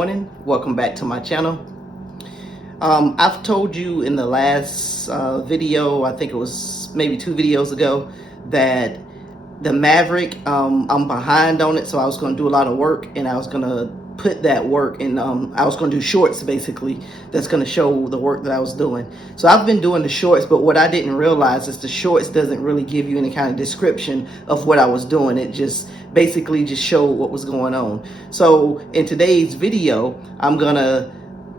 morning. Welcome back to my channel. I've told you in the last video, I think it was maybe 2 videos ago, that the Maverick, I'm behind on it, so I was going to do a lot of work, and I was going to put that work in, I was going to do shorts basically that's going to show the work that I was doing. So I've been doing the shorts, but what I didn't realize is the shorts doesn't really give you any kind of description of what I was doing. It just basically just showed what was going on. So in today's video, I'm gonna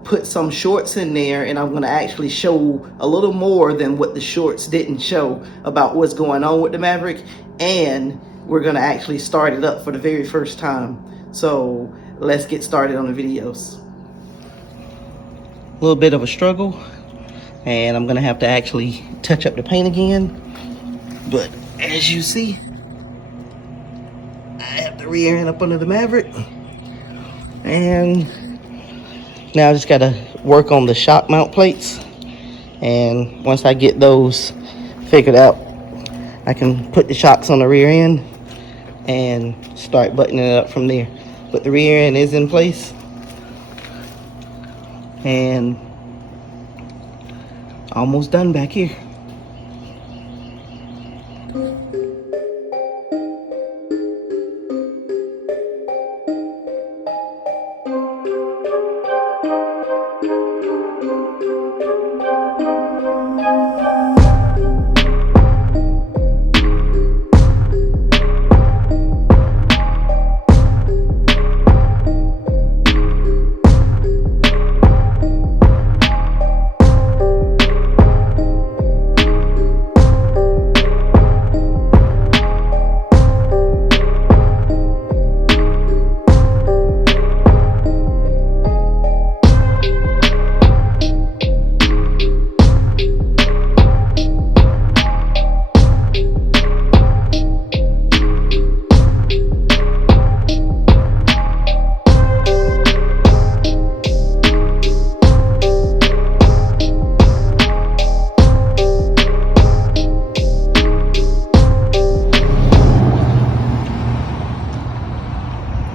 put some shorts in there, and I'm gonna actually show a little more than what the shorts didn't show about what's going on with the Maverick, and we're gonna actually start it up for the very first time. So let's get started on the videos. A little bit of a struggle, and I'm gonna have to actually touch up the paint again, but as you see, I have the rear end up under the Maverick, and now I just gotta work on the shock mount plates, and once I get those figured out, I can put the shocks on the rear end and start buttoning it up from there. But the rear end is in place, and almost done back here.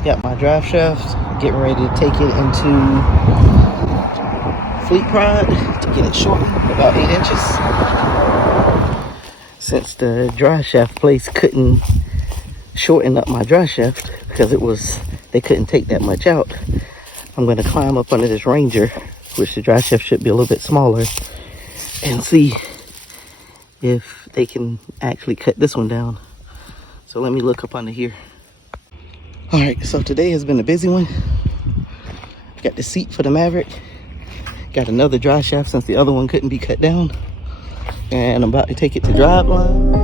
Got my drive shaft, getting ready to take it into fleet pride to get it shortened about 8 inches. Since the drive shaft place couldn't shorten up my drive shaft because they couldn't take that much out, I'm going to climb up under this Ranger, which the drive shaft should be a little bit smaller, and see if they can actually cut this one down. So let me look up under here. Alright, so today has been a busy one. Got the seat for the Maverick. Got another drive shaft since the other one couldn't be cut down. And I'm about to take it to drive line.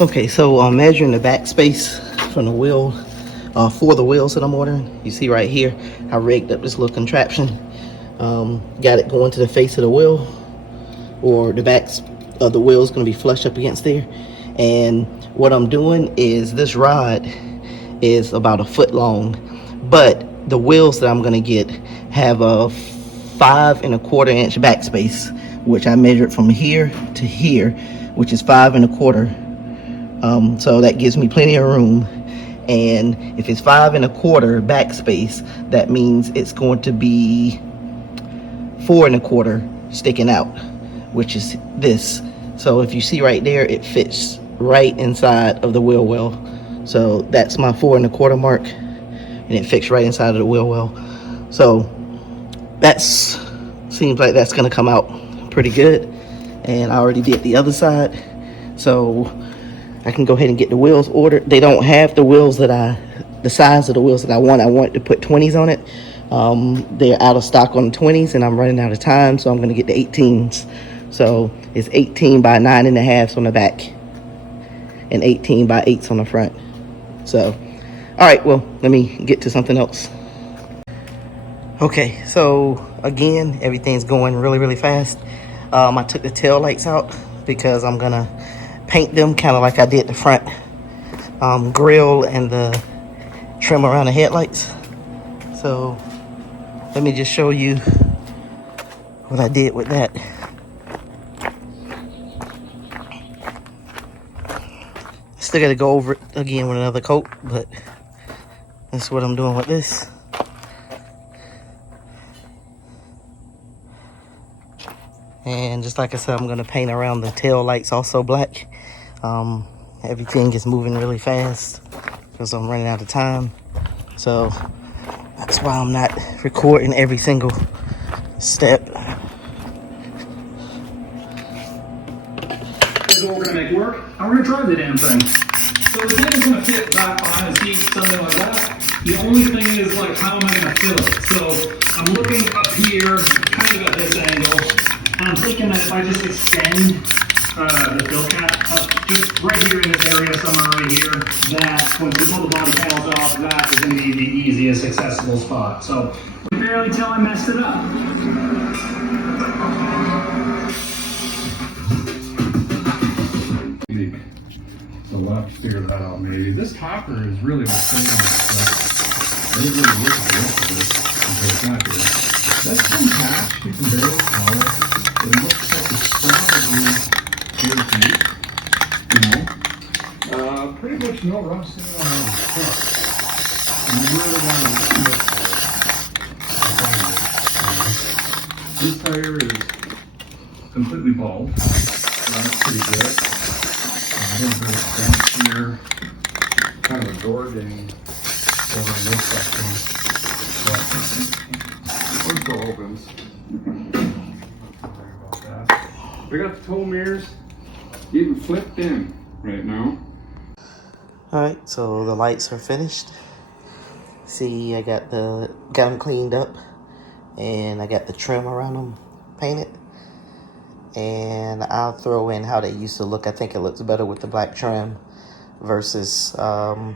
Okay, so I'm measuring the back space from the wheel, for the wheels that I'm ordering. You see right here, I rigged up this little contraption. Got it going to the face of the wheel, or the backs of the wheel is going to be flush up against there. And what I'm doing is, this rod is about 1 foot long, but the wheels that I'm going to get have a 5 1/4 inch back space, which I measured from here to here, which is 5 1/4. So that gives me plenty of room. And if it's 5 1/4 back space, that means it's going to be 4 1/4 sticking out, which is this. So if you see right there, it fits right inside of the wheel well. So that's my 4 1/4 mark, and it fits right inside of the wheel well. So that's seems like that's gonna come out pretty good. And I already did the other side, so I can go ahead and get the wheels ordered. They don't have the wheels that the size of the wheels that I want. I want to put 20s on it. They're out of stock on the 20s and I'm running out of time, so I'm going to get the 18s. So it's 18 by 9.5 on the back and 18 by 8s on the front. So, all right, well, let me get to something else. Okay, so again, everything's going really, really fast. I took the tail lights out because I'm gonna paint them kind of like I did the front grill and the trim around the headlights. So let me just show you what I did with that. Still got to go over it again with another coat, but that's what I'm doing with this. And just like I said, I'm going to paint around the tail lights also black. Everything is moving really fast because I'm running out of time. So that's why I'm not recording every single step. This is what we're going to make work. I'm going to drive the damn thing. So the thing is going to fit back behind the seat, something like that. The only thing is, like, how am I going to fill it? So I'm looking up here, kind of at this angle, and I'm thinking that if I just extend the fill cap up just right here in this area, somewhere right here, that when we pull the body panels off, that is going to be the easiest accessible spot. So you can barely tell I messed it up. So we'll have to figure that out maybe. This topper is really the same stuff. I didn't really look at the rest of this until it's not here. That's some patch, you can barely tell it. It looks like it's probably here to you. Pretty much no rusting on the truck. You really want to look for it. This tire is completely bald. So that's pretty good. A little bit of dent here, kind of a door ding over in this section, but it still opens. Sorry about that. We got the tow mirrors even flipped in right now. All right, so the lights are finished. See, I got them cleaned up, and I got the trim around them painted. And I'll throw in how they used to look. I think it looks better with the black trim versus how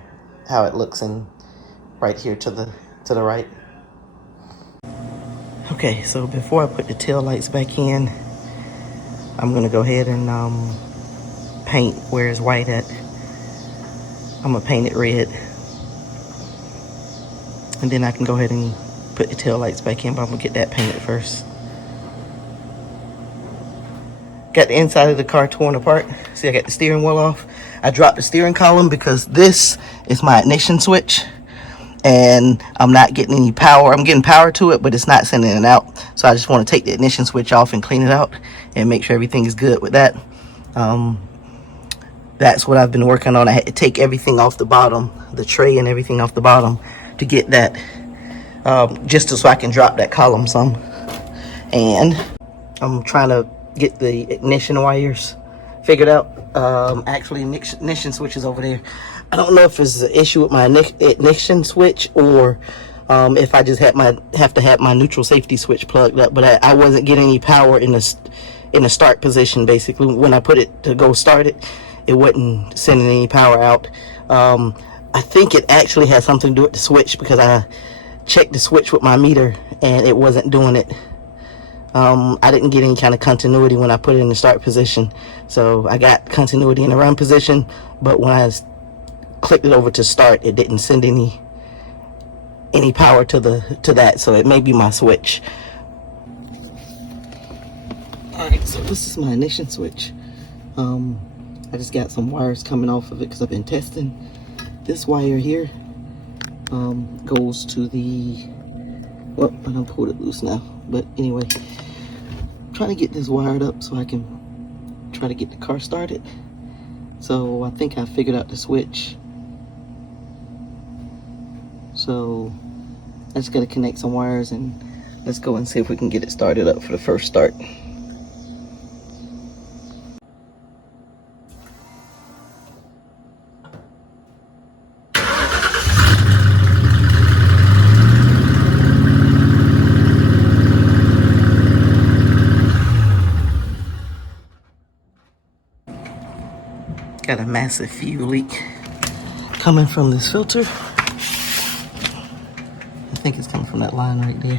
it looks in right here to the right. Okay, so before I put the tail lights back in, I'm gonna go ahead and paint where it's white at. I'm gonna paint it red, and then I can go ahead and put the tail lights back in, but I'm gonna get that painted first. Got the inside of the car torn apart. See, I got the steering wheel off. I dropped the steering column because this is my ignition switch, and I'm not getting any power. I'm getting power to it, but it's not sending it out. So I just want to take the ignition switch off and clean it out and make sure everything is good with that. That's what I've been working on. I had to take everything off the bottom, the tray and everything off the bottom to get that, just so I can drop that column some. And I'm trying to get the ignition wires figured out. Actually, ignition switch is over there. I don't know if it's an issue with my ignition switch or if I just have to have my neutral safety switch plugged up. But I wasn't getting any power in the start position. Basically, when I put it to go start it, it wasn't sending any power out. I think it actually has something to do with the switch because I checked the switch with my meter and it wasn't doing it. I didn't get any kind of continuity when I put it in the start position. So I got continuity in the run position, but when I clicked it over to start, it didn't send any power to that. So it may be my switch. Alright, so this is my ignition switch. I just got some wires coming off of it because I've been testing. This wire here goes to the, well, I done pulled it loose now, but anyway, I'm trying to get this wired up so I can try to get the car started. So I think I figured out the switch. So I just got to connect some wires and let's go and see if we can get it started up for the first start. Got a massive fuel leak coming from this filter. I think it's coming from that line right there,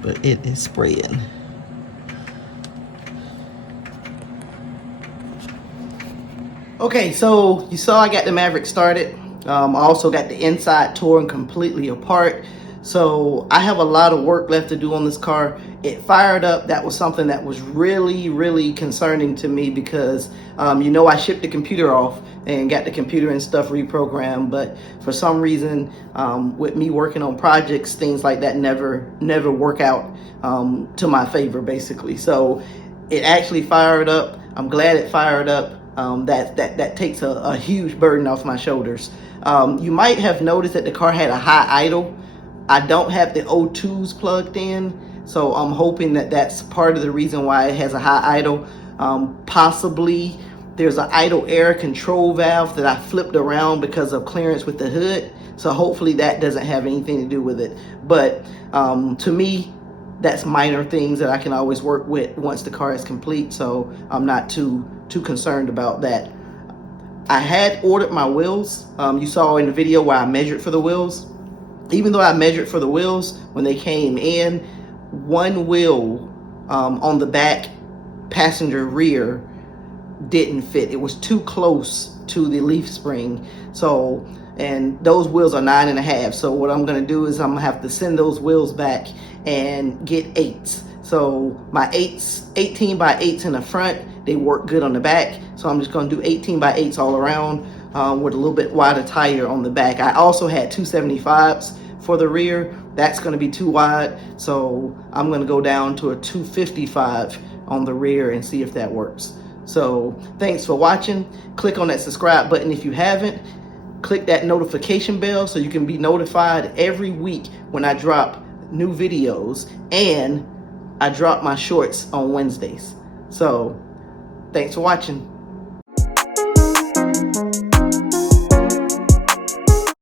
but it is spraying. Okay, so you saw I got the Maverick started. I also got the inside torn completely apart. So I have a lot of work left to do on this car. It fired up. That was something that was really concerning to me because, you know, I shipped the computer off and got the computer and stuff reprogrammed. But for some reason, with me working on projects, things like that never work out to my favor, basically. So it actually fired up. I'm glad it fired up. That takes a huge burden off my shoulders. You might have noticed that the car had a high idle. I don't have the O2s plugged in, so I'm hoping that that's part of the reason why it has a high idle. Possibly there's an idle air control valve that I flipped around because of clearance with the hood, so hopefully that doesn't have anything to do with it. But to me, that's minor things that I can always work with once the car is complete, so I'm not too concerned about that. I had ordered my wheels. You saw in the video where I measured for the wheels. Even though I measured for the wheels, when they came in, one wheel on the back passenger rear didn't fit. It was too close to the leaf spring. So, and those wheels are 9.5. So what I'm gonna do is I'm gonna have to send those wheels back and get 8s. So my 18 by 8s in the front, they work good on the back. So I'm just gonna do 18 by 8s all around with a little bit wider tire on the back. I also had 275s for the rear. That's gonna be too wide. So I'm gonna go down to a 255 on the rear and see if that works. So thanks for watching. Click on that subscribe button if you haven't. Click that notification bell so you can be notified every week when I drop new videos, and I drop my shorts on Wednesdays. So thanks for watching.